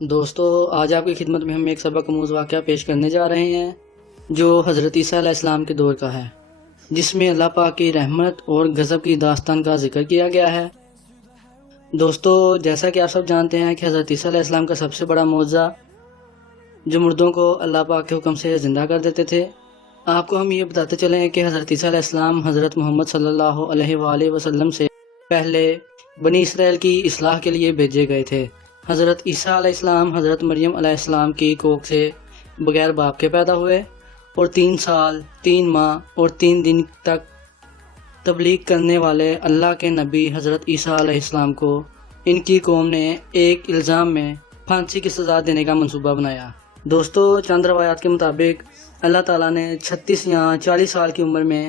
دوستو آج آپ کی خدمت میں ہم ایک سبق آموز واقعہ پیش کرنے جا رہے ہیں جو حضرت عیسیٰ علیہ السلام کے دور کا ہے، جس میں اللہ پاک کی رحمت اور غضب کی داستان کا ذکر کیا گیا ہے۔ دوستو جیسا کہ آپ سب جانتے ہیں کہ حضرت عیسیٰ علیہ السلام کا سب سے بڑا معجزہ جو مردوں کو اللہ پاک کے حکم سے زندہ کر دیتے تھے، آپ کو ہم یہ بتاتے چلیں کہ حضرت عیسیٰ علیہ السلام حضرت محمد صلی اللہ علیہ وآلہ وسلم سے پہلے بنی اسرائیل کی اصلاح کے لیے بھیجے گئے تھے۔ حضرت عیسیٰ علیہ السلام حضرت مریم علیہ السلام کی کوکھ سے بغیر باپ کے پیدا ہوئے اور 3 سال 3 ماہ اور 3 دن تک تبلیغ کرنے والے اللہ کے نبی حضرت عیسیٰ علیہ السلام کو ان کی قوم نے ایک الزام میں پھانسی کی سزا دینے کا منصوبہ بنایا۔ دوستو چند روایات کے مطابق اللہ تعالیٰ نے 36 یا 40 سال کی عمر میں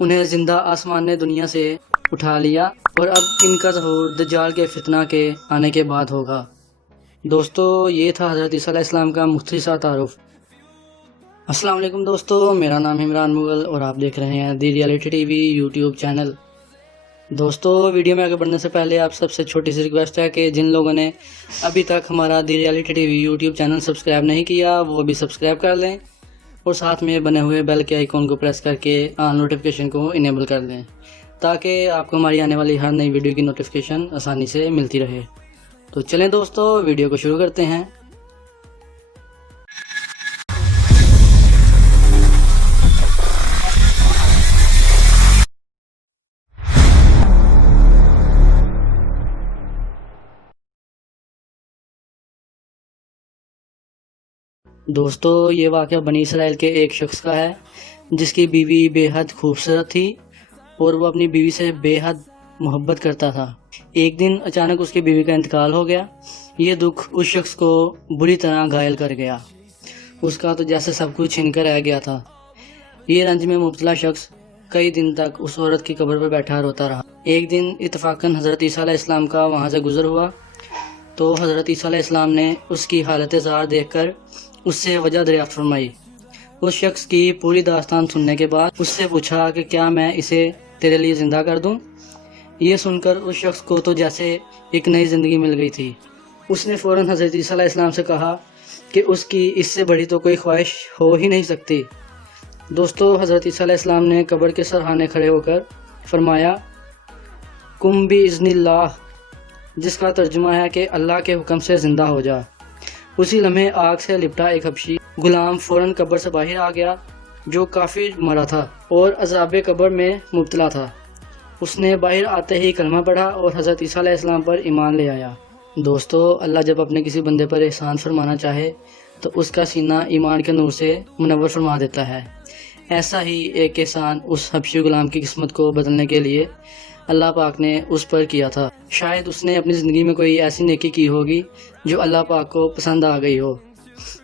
انہیں زندہ آسمان دنیا سے اٹھا لیا اور اب ان کا ظہور دجال کے فتنہ کے آنے کے بعد ہوگا۔ دوستو یہ تھا حضرت عیسیٰ علیہ السلام کا مختصر تعارف۔ السلام علیکم دوستو، میرا نام عمران مغل اور آپ دیکھ رہے ہیں the reality T V YouTube channel. دوستو ویڈیو میں آگے بڑھنے سے پہلے آپ سب سے چھوٹی سی ریکویسٹ ہے کہ جن لوگوں نے ابھی تک ہمارا the reality T V YouTube channel subscribe نہیں کیا وہ بھی سبسکرائب کر لیں اور ساتھ میں بنے ہوئے بیل کے آئیکن کو پریس کر کے آل نوٹیفیکیشن کو انیبل کر لیں تاکہ آپ کو ہماری آنے والی ہر نئی ویڈیو کی نوٹیفیکیشن آسانی سے ملتی رہے۔ تو چلیں دوستو ویڈیو کو شروع کرتے ہیں۔ دوستو یہ واقعہ بنی اسرائیل کے ایک شخص کا ہے جس کی بیوی بے حد خوبصورت تھی اور وہ اپنی بیوی سے بے حد محبت کرتا تھا۔ ایک دن اچانک اس کی بیوی کا انتقال ہو گیا۔ یہ دکھ اس شخص کو بری طرح گھائل کر گیا۔ اس کا تو جیسے سب کچھ چھن کر رہ گیا تھا۔ یہ رنج میں مبتلا شخص کئی دن تک اس عورت کی قبر پر بیٹھا روتا رہا۔ ایک دن اتفاقاً حضرت عیسیٰ علیہ السلام کا وہاں سے گزر ہوا تو حضرت عیسیٰ علیہ السلام نے اس کی حالت زار دیکھ کر اس سے وجہ دریافت فرمائی۔ اس شخص کی پوری داستان سننے کے بعد اس سے پوچھا کہ کیا میں اسے تیرے لیے زندہ کر دوں؟ یہ سن کر اس شخص کو تو جیسے ایک نئی زندگی مل گئی تھی۔ اس نے فوراً حضرت عیسیٰ علیہ السلام سے کہا کہ اس کی اس سے بڑی تو کوئی خواہش ہو ہی نہیں سکتی۔ دوستو حضرت عیسیٰ علیہ السلام نے قبر کے سرحانے کھڑے ہو کر فرمایا کم باذن اللہ، جس کا ترجمہ ہے کہ اللہ کے حکم سے زندہ ہو جا۔ اسی لمحے آگ سے لپٹا ایک حبشی غلام فوراً قبر سے باہر آ گیا جو کافی مرا تھا اور عذاب قبر میں مبتلا تھا۔ اس نے باہر آتے ہی کلمہ پڑھا اور حضرت عیسیٰ علیہ السلام پر ایمان لے آیا۔ دوستو اللہ جب اپنے کسی بندے پر احسان فرمانا چاہے تو اس کا سینہ ایمان کے نور سے منور فرما دیتا ہے۔ ایسا ہی ایک احسان اس حبشی غلام کی قسمت کو بدلنے کے لیے اللہ پاک نے اس پر کیا تھا۔ شاید اس نے اپنی زندگی میں کوئی ایسی نیکی کی ہوگی جو اللہ پاک کو پسند آ گئی ہو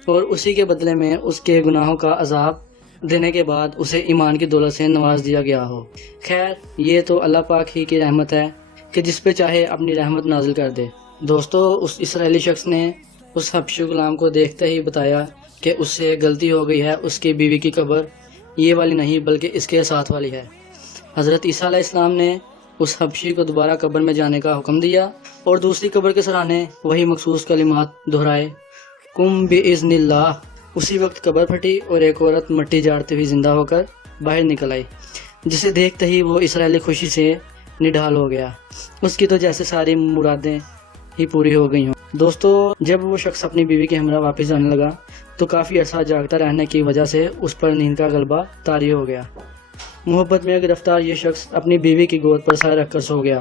اور اسی کے بدلے میں اس کے گناہوں کا عذاب دینے کے بعد اسے ایمان کی دولت سے نواز دیا گیا ہو۔ خیر یہ تو اللہ پاک ہی کی رحمت ہے کہ جس پہ چاہے اپنی رحمت نازل کر دے۔ دوستو اس اسرائیلی شخص نے اس حبشی غلام کو دیکھتے ہی بتایا کہ اس سے غلطی ہو گئی ہے، اس کی بیوی کی قبر یہ والی نہیں بلکہ اس کے ساتھ والی ہے۔ حضرت عیسیٰ علیہ السلام نے اس حبشی کو دوبارہ قبر میں جانے کا حکم دیا اور دوسری قبر کے سرانے وہی مخصوص کلمات دہرائے کم باذن اللہ۔ اسی وقت قبر پھٹی اور ایک عورت مٹی جاڑتے ہوئی زندہ ہو کر باہر نکل آئی، جسے دیکھتے ہی وہ اسرائیلی خوشی سے نڈھال ہو گیا۔ اس کی تو جیسے ساری مرادیں ہی پوری ہو گئی ہوں۔ دوستو جب وہ شخص اپنی بیوی کے ہمراہ واپس جانے لگا تو کافی عرصہ جاگتا رہنے کی وجہ سے اس پر نیند کا غلبہ طاری ہو گیا۔ محبت میں گرفتار یہ شخص اپنی بیوی کی گود پر سر رکھ کر سو گیا۔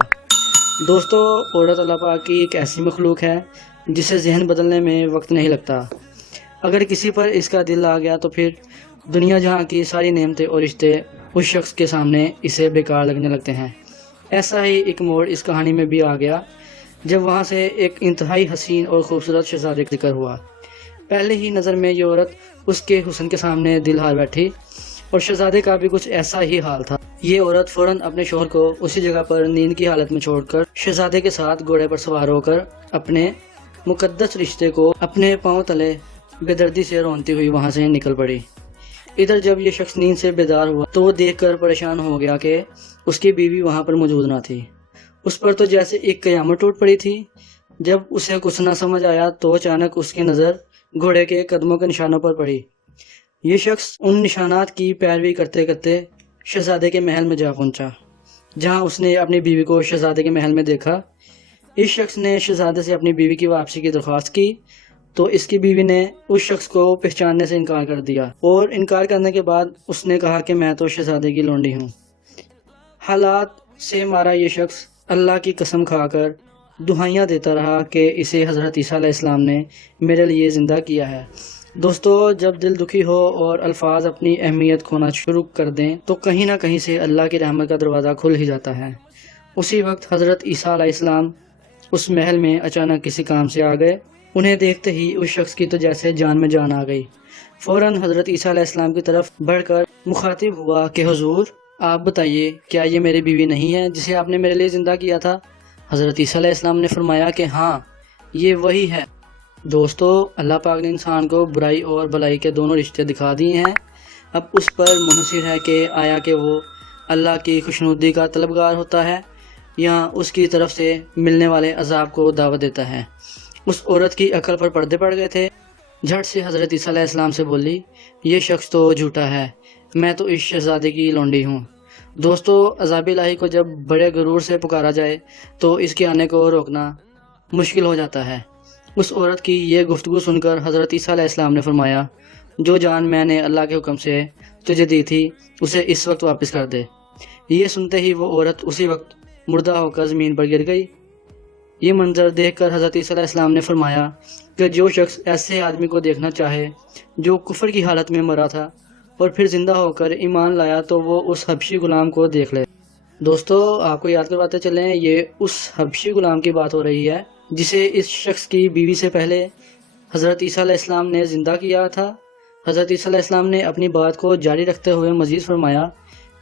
دوستو عورت اللہ پاک کی ایک ایسی مخلوق ہے جسے ذہن بدلنے میں وقت نہیں لگتا۔ اگر کسی پر اس کا دل آ گیا تو پھر دنیا جہاں کی ساری نعمتیں اور رشتے اس شخص کے سامنے اسے بیکار لگنے لگتے ہیں۔ ایسا ہی ایک موڑ اس کہانی میں بھی آ گیا جب وہاں سے ایک انتہائی حسین اور خوبصورت شہزادے کا ذکر ہوا۔ پہلے ہی نظر میں یہ عورت اس کے حسن کے سامنے دل ہار بیٹھی اور شہزادے کا بھی کچھ ایسا ہی حال تھا۔ یہ عورت فوراً اپنے شوہر کو اسی جگہ پر نیند کی حالت میں چھوڑ کر شہزادے کے ساتھ گھوڑے پر سوار ہو کر اپنے مقدس رشتے کو اپنے پاؤں تلے بے دردی سے رونتی ہوئی وہاں سے نکل پڑی۔ ادھر جب یہ شخص نیند سے بیدار ہوا تو وہ دیکھ کر پریشان ہو گیا کہ اس کی بیوی وہاں پر موجود نہ تھی۔ اس پر تو جیسے ایک قیامت ٹوٹ پڑی تھی۔ جب اسے کچھ نہ سمجھ آیا تو اچانک اس کی نظر گھوڑے کے قدموں کے نشانوں پر پڑی۔ یہ شخص ان نشانات کی پیروی کرتے کرتے شہزادے کے محل میں جا پہنچا، جہاں اس نے اپنی بیوی کو شہزادے کے محل میں دیکھا۔ اس شخص نے شہزادے سے اپنی بیوی کی واپسی کی درخواست کی تو اس کی بیوی نے اس شخص کو پہچاننے سے انکار کر دیا، اور انکار کرنے کے بعد اس نے کہا کہ میں تو شہزادے کی لونڈی ہوں۔ حالات سے مارا یہ شخص اللہ کی قسم کھا کر دہائیاں دیتا رہا کہ اسے حضرت عیسیٰ علیہ السلام نے میرے لیے زندہ کیا ہے۔ دوستو، جب دل دکھی ہو اور الفاظ اپنی اہمیت کھونا شروع کر دیں تو کہیں نہ کہیں سے اللہ کی رحمت کا دروازہ کھل ہی جاتا ہے۔ اسی وقت حضرت عیسیٰ علیہ السلام اس محل میں اچانک کسی کام سے آ گئے۔ انہیں دیکھتے ہی اس شخص کی تو جیسے جان میں جان آ گئی۔ فوراً حضرت عیسیٰ علیہ السلام کی طرف بڑھ کر مخاطب ہوا کہ حضور، آپ بتائیے کیا یہ میری بیوی نہیں ہے جسے آپ نے میرے لیے زندہ کیا تھا؟ حضرت عیسیٰ علیہ السلام نے فرمایا کہ ہاں، یہ وہی ہے۔ دوستو، اللہ پاک نے انسان کو برائی اور بھلائی کے دونوں رشتے دکھا دیے ہیں۔ اب اس پر منحصر ہے کہ آیا کہ وہ اللہ کی خوشنودی کا طلبگار ہوتا ہے یا اس کی طرف سے ملنے والے عذاب کو دعوت دیتا ہے۔ اس عورت کی عقل پر پردے پڑ گئے تھے۔ جھٹ سے حضرت عیسیٰ علیہ السلام سے بولی، یہ شخص تو جھوٹا ہے، میں تو اس شہزادے کی لونڈی ہوں۔ دوستو، عذاب الہی کو جب بڑے غرور سے پکارا جائے تو اس کے آنے کو روکنا مشکل ہو جاتا ہے۔ اس عورت کی یہ گفتگو سن کر حضرت عیسیٰ علیہ السلام نے فرمایا، جو جان میں نے اللہ کے حکم سے تجھے دی تھی اسے اس وقت واپس کر دے۔ یہ سنتے ہی وہ عورت اسی وقت مردہ ہو کر زمین پر گر گئی۔ یہ منظر دیکھ کر حضرت عیسیٰ علیہ السلام نے فرمایا کہ جو شخص ایسے آدمی کو دیکھنا چاہے جو کفر کی حالت میں مرا تھا اور پھر زندہ ہو کر ایمان لایا تو وہ اس حبشی غلام کو دیکھ لے۔ دوستو، آپ کو یاد کرواتے چلیں، یہ اس حبشی غلام کی بات ہو رہی ہے جسے اس شخص کی بیوی سے پہلے حضرت عیسیٰ علیہ السلام نے زندہ کیا تھا۔ حضرت عیسیٰ علیہ السلام نے اپنی بات کو جاری رکھتے ہوئے مزید فرمایا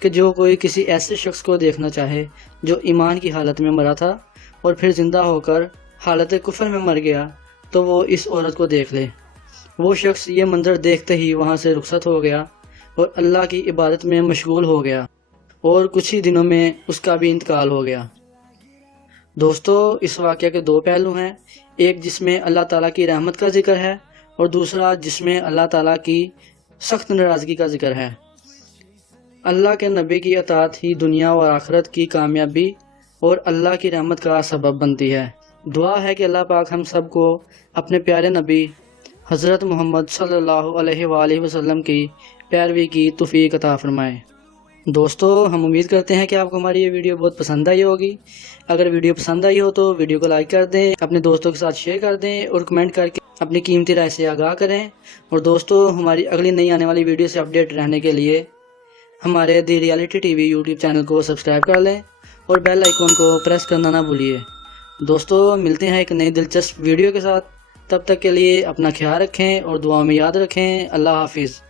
کہ جو کوئی کسی ایسے شخص کو دیکھنا چاہے جو ایمان کی حالت میں مرا تھا اور پھر زندہ ہو کر حالت کفر میں مر گیا تو وہ اس عورت کو دیکھ لے۔ وہ شخص یہ منظر دیکھتے ہی وہاں سے رخصت ہو گیا اور اللہ کی عبادت میں مشغول ہو گیا، اور کچھ ہی دنوں میں اس کا بھی انتقال ہو گیا۔ دوستو، اس واقعہ کے دو پہلو ہیں، ایک جس میں اللہ تعالیٰ کی رحمت کا ذکر ہے اور دوسرا جس میں اللہ تعالیٰ کی سخت ناراضگی کا ذکر ہے۔ اللہ کے نبی کی اطاعت ہی دنیا اور آخرت کی کامیابی اور اللہ کی رحمت کا سبب بنتی ہے۔ دعا ہے کہ اللہ پاک ہم سب کو اپنے پیارے نبی حضرت محمد صلی اللہ علیہ وآلہ وسلم کی پیروی کی توفیق عطا فرمائے۔ دوستو، ہم امید کرتے ہیں کہ آپ کو ہماری یہ ویڈیو بہت پسند آئی ہوگی۔ اگر ویڈیو پسند آئی ہو تو ویڈیو کو لائک کر دیں، اپنے دوستوں کے ساتھ شیئر کر دیں اور کمنٹ کر کے اپنی قیمتی رائے سے آگاہ کریں۔ اور دوستو، ہماری اگلی نئی آنے والی ویڈیو سے اپڈیٹ رہنے کے لیے ہمارے the reality T V YouTube channel کو سبسکرائب کر لیں اور بیل آئیکن کو پریس کرنا نہ بھولیے۔ دوستو، ملتے ہیں ایک نئی دلچسپ ویڈیو کے ساتھ، تب تک کے لیے اپنا خیال رکھیں اور دعاؤں میں یاد رکھیں۔ اللہ حافظ۔